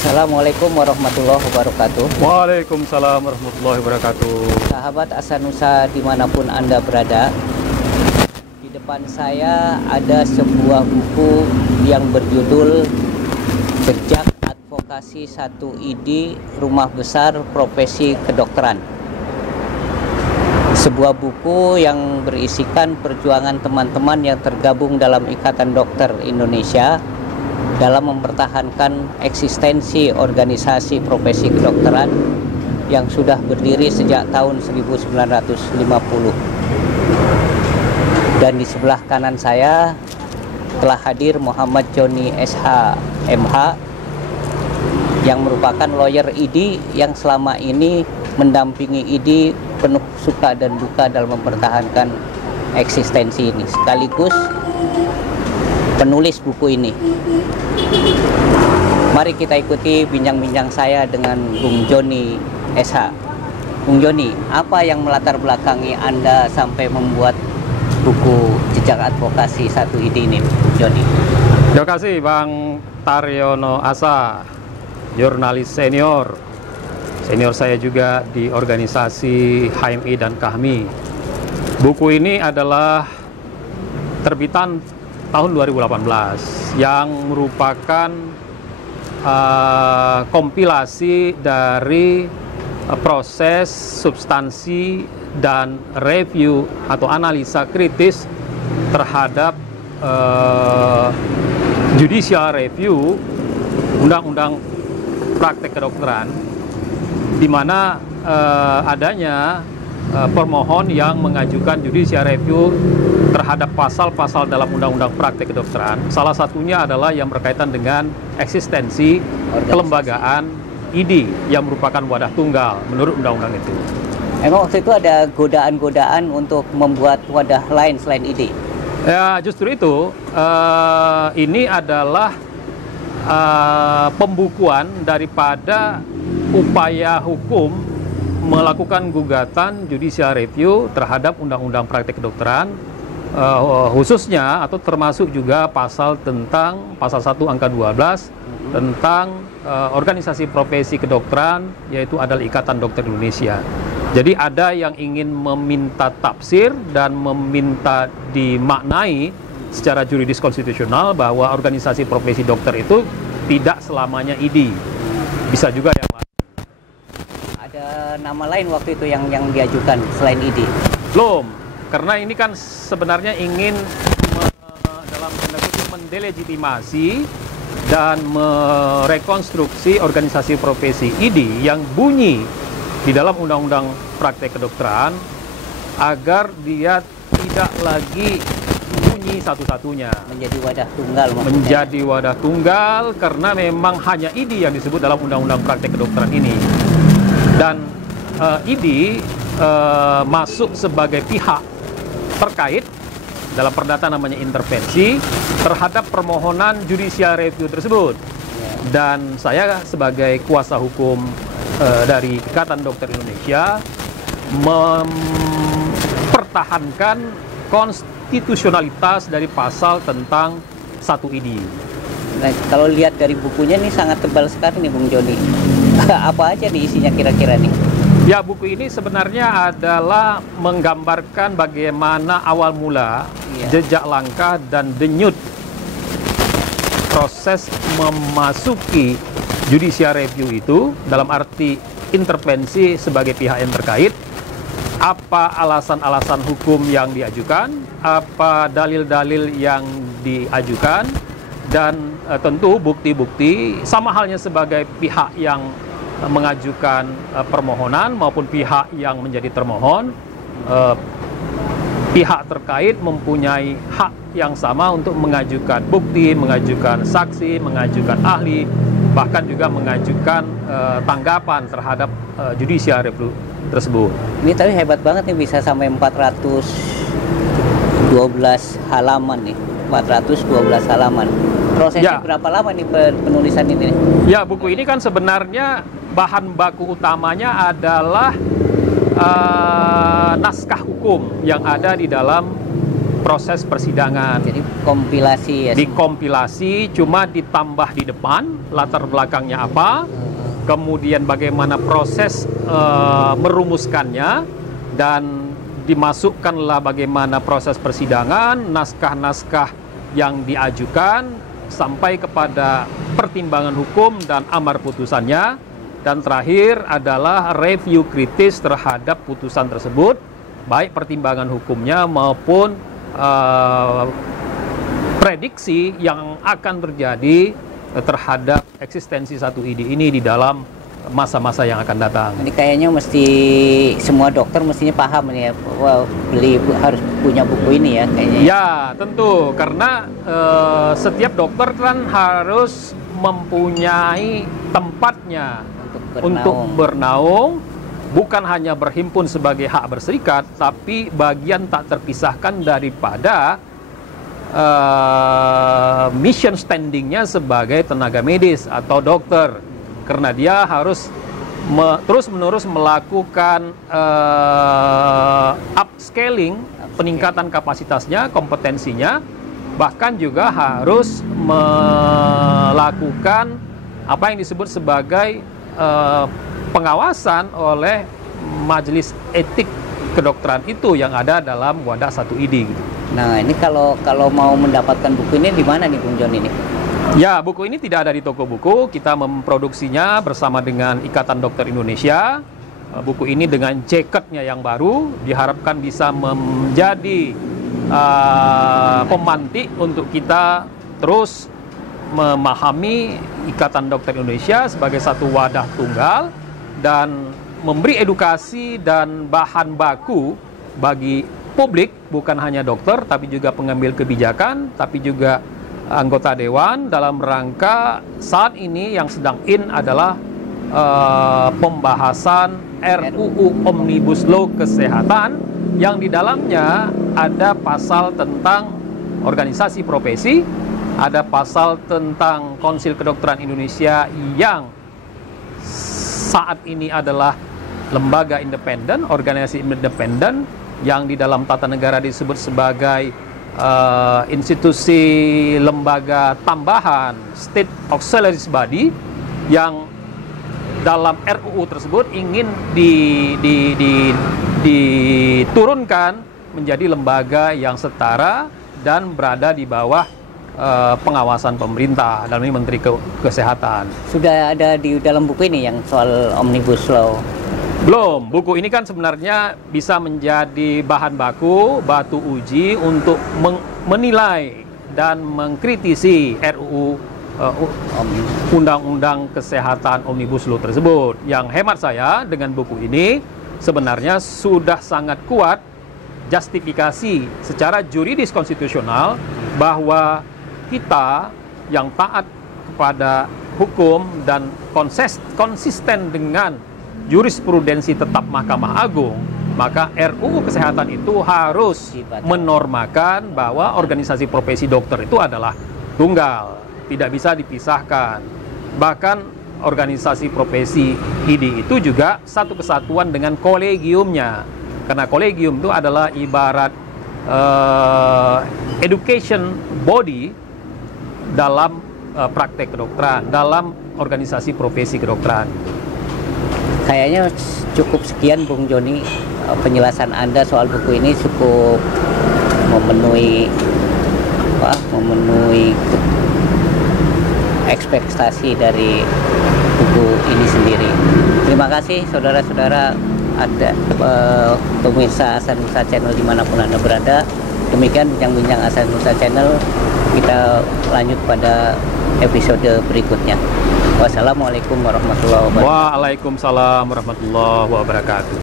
Assalamualaikum warahmatullahi wabarakatuh. Waalaikumsalam warahmatullahi wabarakatuh. Sahabat Asanusa dimanapun Anda berada, di depan saya ada sebuah buku yang berjudul Jejak Advokasi 1ID Rumah Besar Profesi Kedokteran. Sebuah buku yang berisikan perjuangan teman-teman yang tergabung dalam Ikatan Dokter Indonesia dalam mempertahankan eksistensi organisasi profesi kedokteran yang sudah berdiri sejak tahun 1950. Dan di sebelah kanan saya telah hadir Muhammad Joni SH MH yang merupakan lawyer ID yang selama ini mendampingi ID penuh suka dan duka dalam mempertahankan eksistensi ini, sekaligus penulis buku ini. Mari kita ikuti bincang-bincang saya dengan Bung Joni SH. Bung Joni, apa yang melatar belakangi Anda sampai membuat buku Jejak Advokasi 1ID ini, Bung Joni? Terima kasih Bang Taryono Asa, jurnalis senior saya juga di organisasi HMI dan KAHMI. Buku ini adalah terbitan tahun 2018 yang merupakan kompilasi dari proses, substansi, dan review atau analisa kritis terhadap judicial review Undang-Undang Praktek Kedokteran, di mana adanya permohon yang mengajukan judicial review terhadap pasal-pasal dalam Undang-Undang Praktek Kedokteran. Salah satunya adalah yang berkaitan dengan eksistensi kelembagaan ID yang merupakan wadah tunggal menurut undang-undang itu. Emang waktu itu ada godaan-godaan untuk membuat wadah lain selain ID? Ya, justru itu ini adalah pembukuan daripada upaya hukum melakukan gugatan judicial review terhadap Undang-Undang Praktek Kedokteran, khususnya atau termasuk juga pasal 1 angka 12 tentang organisasi profesi kedokteran, yaitu adalah Ikatan Dokter Indonesia. Jadi ada yang ingin meminta tafsir dan meminta dimaknai secara juridis konstitusional bahwa organisasi profesi dokter itu tidak selamanya ID, bisa juga yang lain. Ada nama lain waktu itu yang diajukan selain ID? Belum, karena ini kan sebenarnya ingin dalam tanda kutip mendelegitimasi dan merekonstruksi organisasi profesi ID yang bunyi di dalam Undang-Undang Praktek Kedokteran agar dia tidak lagi bunyi satu-satunya. Menjadi wadah tunggal maksudnya. Menjadi wadah tunggal karena memang hanya ID yang disebut dalam Undang-Undang Praktek Kedokteran ini. Dan ID masuk sebagai pihak terkait dalam perdata namanya intervensi terhadap permohonan judicial review tersebut. Dan saya sebagai kuasa hukum dari Ikatan Dokter Indonesia mempertahankan konstitusionalitas dari pasal tentang 1ID. Nah, kalau lihat dari bukunya nih sangat tebal sekali nih Bung Joni. Apa aja nih isinya kira-kira nih? Ya, buku ini sebenarnya adalah menggambarkan bagaimana awal mula, jejak langkah dan denyut proses memasuki judicial review itu, dalam arti intervensi sebagai pihak yang terkait, apa alasan-alasan hukum yang diajukan, apa dalil-dalil yang diajukan, dan tentu bukti-bukti, sama halnya sebagai pihak yang mengajukan permohonan maupun pihak yang menjadi termohon, pihak terkait mempunyai hak yang sama untuk mengajukan bukti, mengajukan saksi, mengajukan ahli, bahkan juga mengajukan tanggapan terhadap judicial review tersebut. Ini tapi hebat banget nih, bisa sampai 412 halaman nih, 412 halaman. Prosesnya berapa lama nih penulisan ini? Ya, buku ini kan sebenarnya bahan baku utamanya adalah naskah hukum yang ada di dalam proses persidangan. Jadi kompilasi ya. Dikompilasi, cuma ditambah di depan latar belakangnya apa, kemudian bagaimana proses merumuskannya, dan dimasukkanlah bagaimana proses persidangan, naskah-naskah yang diajukan sampai kepada pertimbangan hukum dan amar putusannya, dan terakhir adalah review kritis terhadap putusan tersebut, baik pertimbangan hukumnya maupun prediksi yang akan terjadi terhadap eksistensi satu ID ini di dalam masa-masa yang akan datang. Ini kayaknya mesti semua dokter mestinya paham nih ya, bahwa harus punya buku ini ya kayaknya. Ya, tentu, karena setiap dokter kan harus mempunyai tempatnya untuk bernaung, bukan hanya berhimpun sebagai hak berserikat, tapi bagian tak terpisahkan daripada mission standingnya sebagai tenaga medis atau dokter. Karena dia harus terus-menerus melakukan upscaling, peningkatan kapasitasnya, kompetensinya, bahkan juga harus melakukan apa yang disebut sebagai pengawasan oleh majelis etik kedokteran itu yang ada dalam wadah 1ID. Gitu. Nah, ini kalau mau mendapatkan buku ini di mana nih Bung Jon ini? Ya, buku ini tidak ada di toko buku. Kita memproduksinya bersama dengan Ikatan Dokter Indonesia. Buku ini dengan jaketnya yang baru diharapkan bisa menjadi pemantik untuk kita terus memahami Ikatan Dokter Indonesia sebagai satu wadah tunggal dan memberi edukasi dan bahan baku bagi publik, bukan hanya dokter tapi juga pengambil kebijakan, tapi juga anggota dewan, dalam rangka saat ini yang sedang adalah pembahasan RUU Omnibus Law Kesehatan, yang di dalamnya ada pasal tentang organisasi profesi, ada pasal tentang Konsil Kedokteran Indonesia yang saat ini adalah lembaga independen, organisasi independen yang di dalam tata negara disebut sebagai institusi lembaga tambahan State Auxiliary Body, yang dalam RUU tersebut ingin diturunkan menjadi lembaga yang setara dan berada di bawah pengawasan pemerintah, dalam ini Menteri Kesehatan. Sudah ada di dalam buku ini yang soal Omnibus Law? Belum. Buku ini kan sebenarnya bisa menjadi bahan baku, batu uji untuk menilai dan mengkritisi RUU Undang-Undang Kesehatan Omnibus Law tersebut. Yang hemat saya dengan buku ini sebenarnya sudah sangat kuat justifikasi secara juridis konstitusional bahwa kita yang taat kepada hukum dan konsisten dengan jurisprudensi tetap Mahkamah Agung, maka RUU Kesehatan itu harus menormakan bahwa organisasi profesi dokter itu adalah tunggal, tidak bisa dipisahkan. Bahkan organisasi profesi ID itu juga satu kesatuan dengan kolegiumnya, karena kolegium itu adalah ibarat education body dalam praktek kedokteran, dalam organisasi profesi kedokteran. Kayaknya cukup sekian Bung Joni, penjelasan Anda soal buku ini cukup memenuhi ekspektasi dari buku ini sendiri. Terima kasih saudara-saudara, ada pemirsa Hasan Musa Channel dimanapun Anda berada. Demikian bincang-bincang Hasan Musa Channel, kita lanjut pada episode berikutnya. Wassalamualaikum warahmatullahi wabarakatuh. Waalaikumsalam warahmatullahi wabarakatuh.